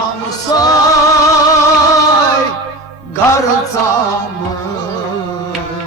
हमसाय घरचा मय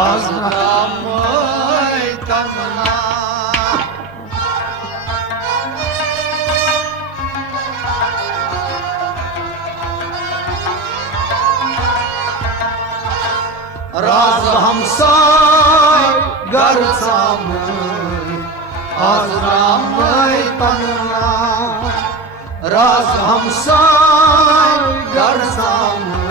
आज रामय तमना राज हमसाय घरचा मय आज रामय तमना राज हमसाय घरचा मय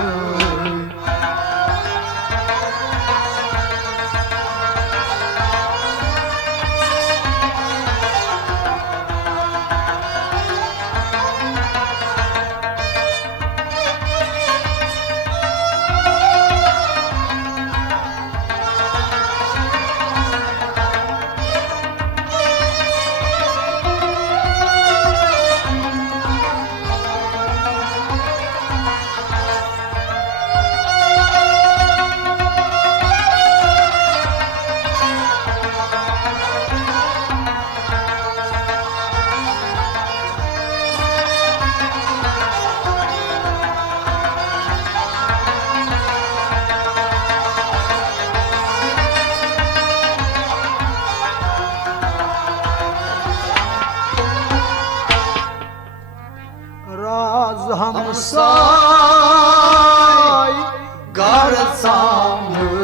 राज हमसाय घरचा मय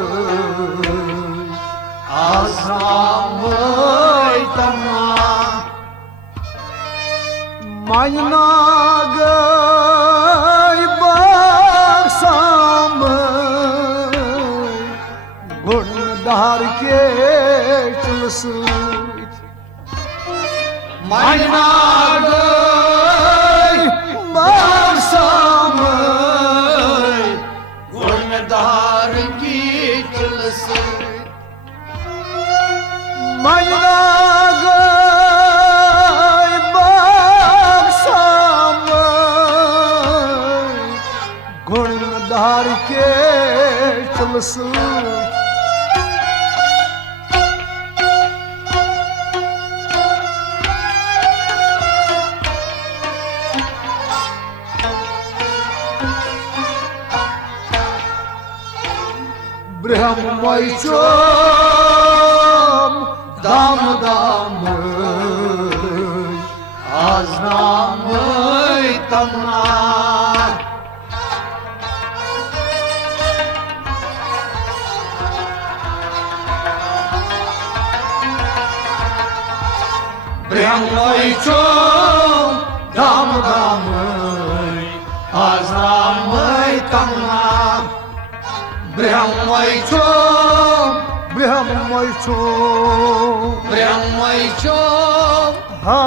आज रामय तमना मैना गय बरसामय गुणधार के चलसूत मैना गय बरसामय गुणधार की चलसूत मैना गय बरसामय गुणधार के चलसूत ब्रह्मैचोम दाम दामय आज रामय तमना ब्रह्मैचोम दाम दामय आज रामय तमना ब्रह्मैचोम ब्रह्मैचोम ब्रह्मैचोम हा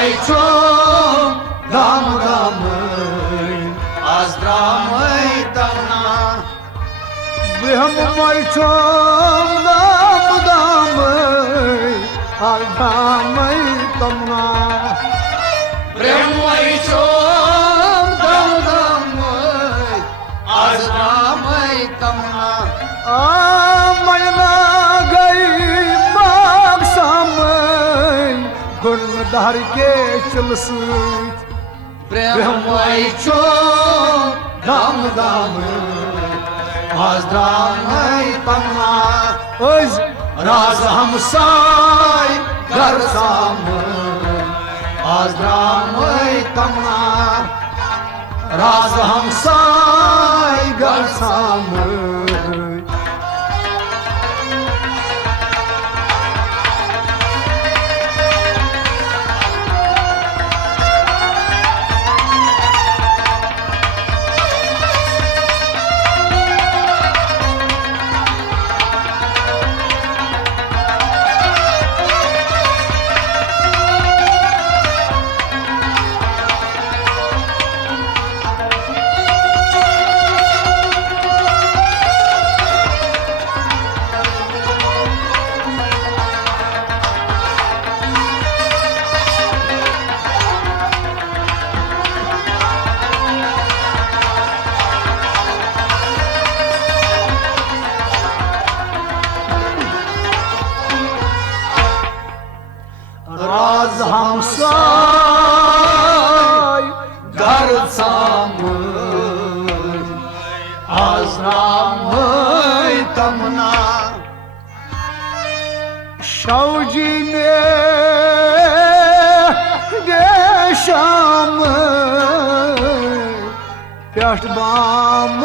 ब्रह्मैचोम दाम दामय आज रामय तमना ब्रह्मैचोम दाम दामय आज रामय तमना ब्रह्मैचोम दाम दामय आज रामय तमना मैना गई बरसामय गुणधार के चलसूत ब्रह्मैचोम दाम दामय आज रामय तमना राज हमसाय घरचा मय आज रामय तमना राज हमसाय घरचा मय राम तमना शाहजी ने शाम प्यास्ट बाम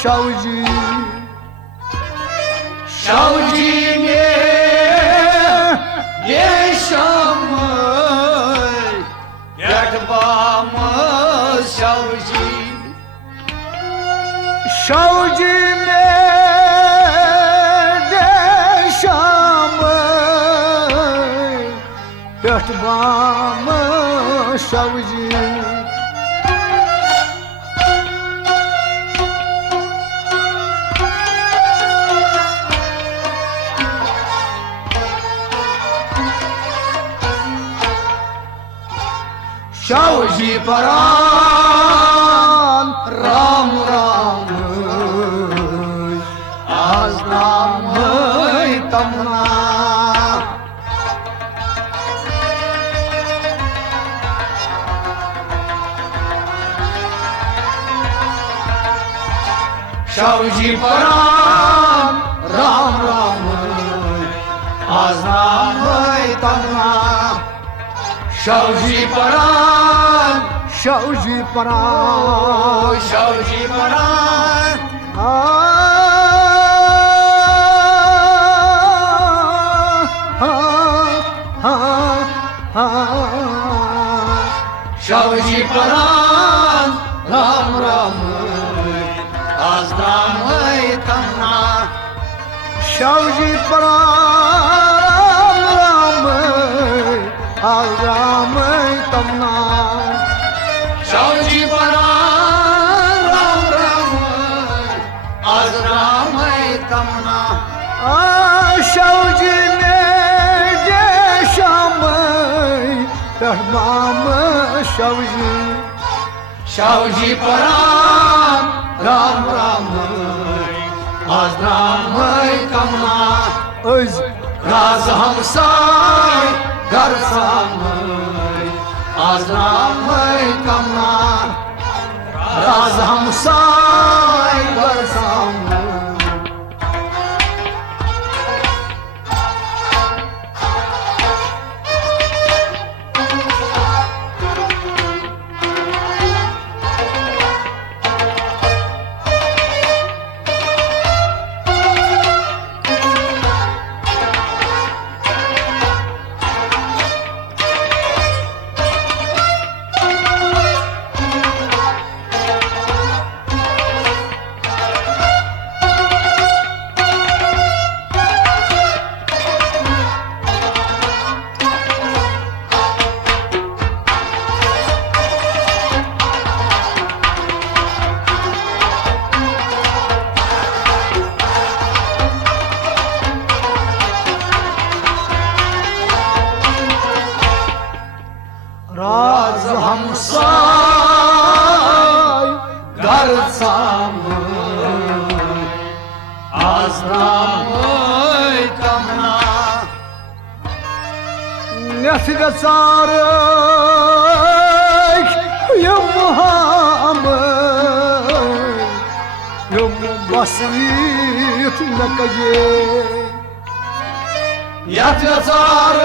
शाहजी ने शाम प्यास्ट बाम शाहजी में शाम प्यास्ट बाम शाहजी शाहजी परान राम राम आज राम तमना शाहजी परान राम राम आज राम तमना शाहजी परान शाहजी परान शाहजी परान शाहजी परान राम राम आज राम तमना शाहजी परान राम आज राम तमना शाहजी परान राम राम आज राम तमना शाहजी ने शाम रहमान शाहजी शाहजी परान राम राम आज राम तमना राज हमसाय घर सामय आज राम तमना राज हमसाय घर सामय राज हमसाय घर सामय आज राम तमना नस गसार यम बसवीत नकजे यत गसार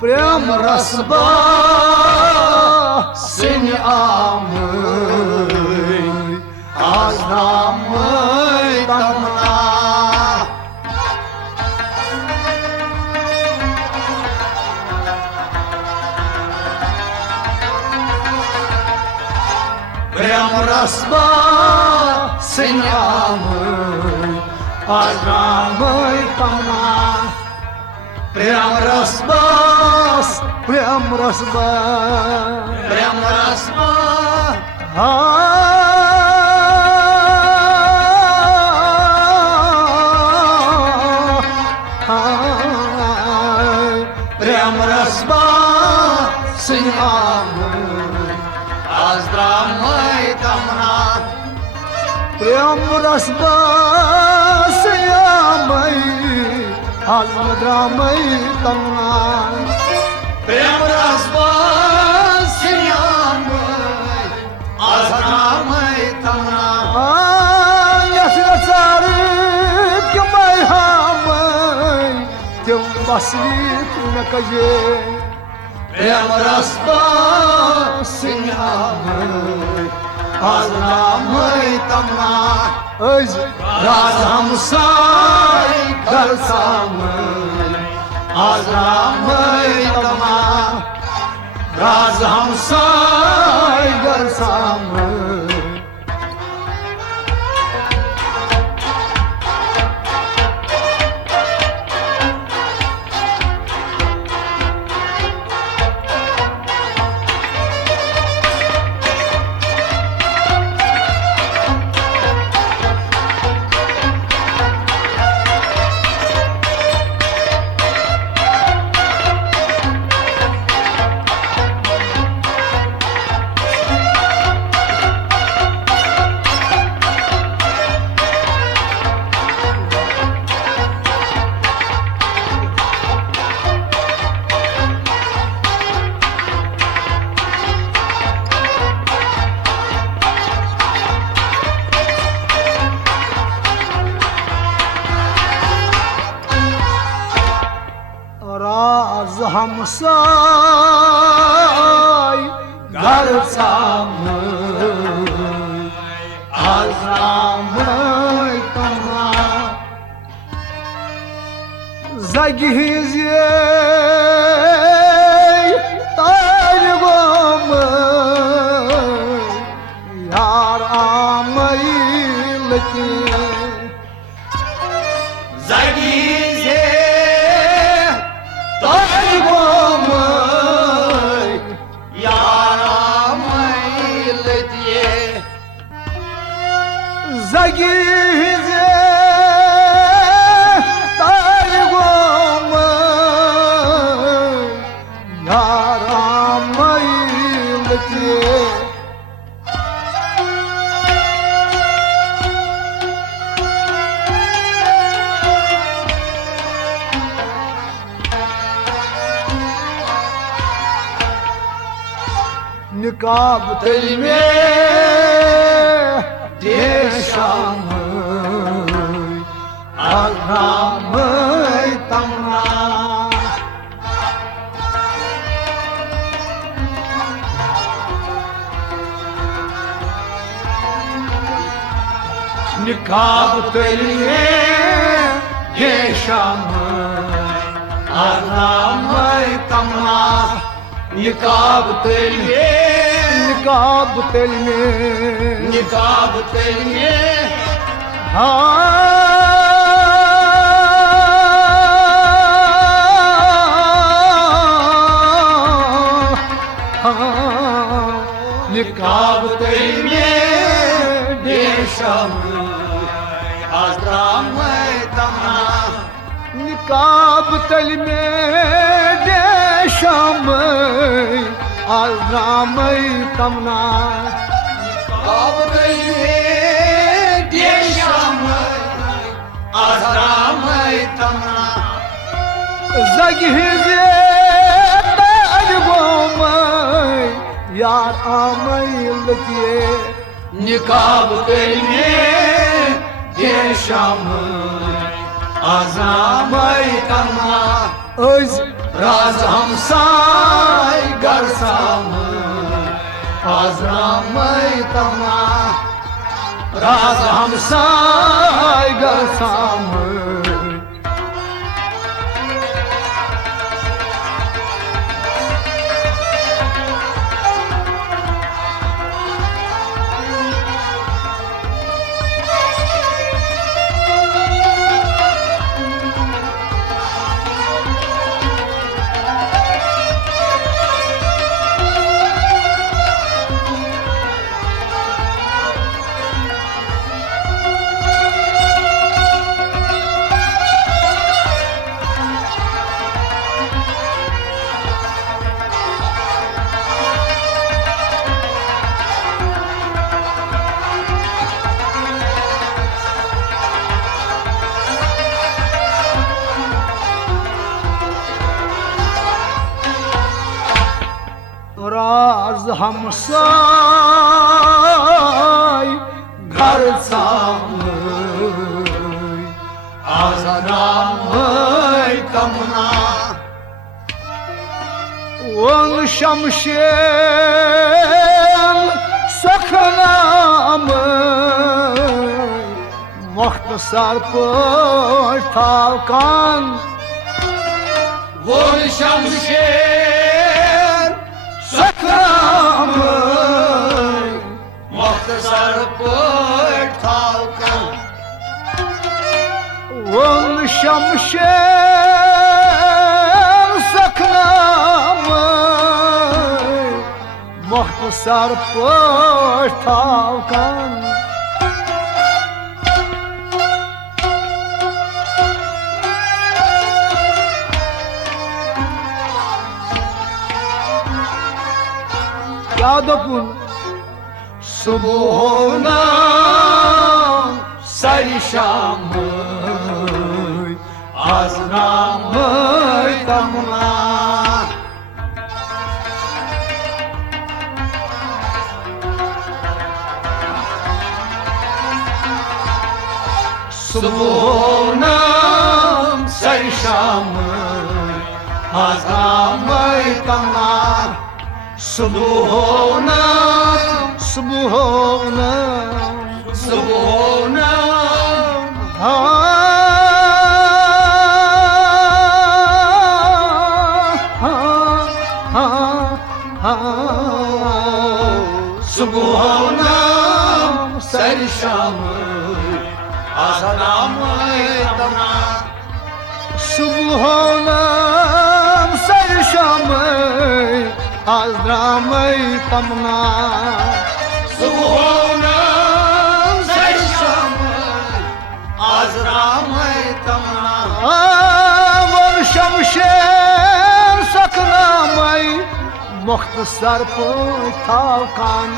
प्रेम रसबा सिंह आमय आज नाम तमना प्रेम रसबा सिंह आमय आज नाम तमना प्रेम रस बस प्रेम रस बस प्रेम रस बस प्रेम रस बस आज द्रामय तमना प्रेम रस बस आज द्रामय तमना प्रेम रस बस आज द्रामय तमना Baslit na kaje प्रेम रस बस आज द्रामय तमना öz राज हमसाय घर सामय आज द्रामय तमना राज हमसाय घर सामय राज हमसाय घर सामय आज द्रामय तमना zagihize taygom yar amayılki zagize taygom yaramayıl diye zagihize निकाब दिल में देशम आरामय तमना निकाब दिल में देशम आरामय तमना निकाब दिल में निकाब दिल में निकाब दिल में देशम आद्रामय तमना निकाब दिल में देशम आद्रामय तमना निकाब दिल में देशम आद्रामय तमना zagihize taygom yar amayılki निकाब दिल में देशम आज़ामय तमना öz राज हमसाय घर सामय आज़ामय तमना राज हमसाय घर सामय हमसाय घर सामय आज रामय तमना वंग शमशेर सखनाम मुख्तसर पर थाकान वो शमशेर सखराम मुख्तसर पर थाकान वंग शमशेर सखनाम मुख्तसर पर थाकान यादपुन सुबह सारी शाम आज राम तमना सुबह सारी शाम आज राम तमना सुबह सुबहोना सुबह सुबह सर शाम आज राम तमना सुबहोना सर शाम आज राम तमना सुबह सर शाम आज राम तमना वन शमशेर सकनामय मुख्तसर पर थाकान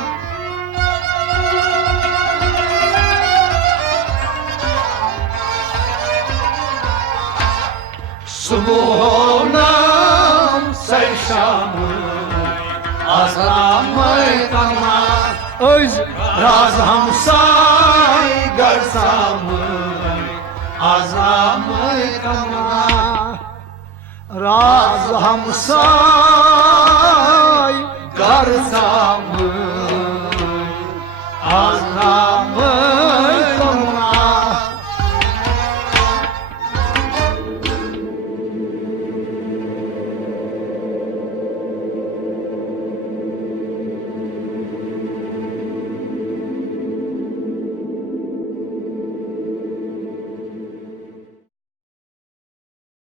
सुबह सर शाम आज राम तमना öz राज हमसाय घर साम आज राम तमना राज हमसाय घर साम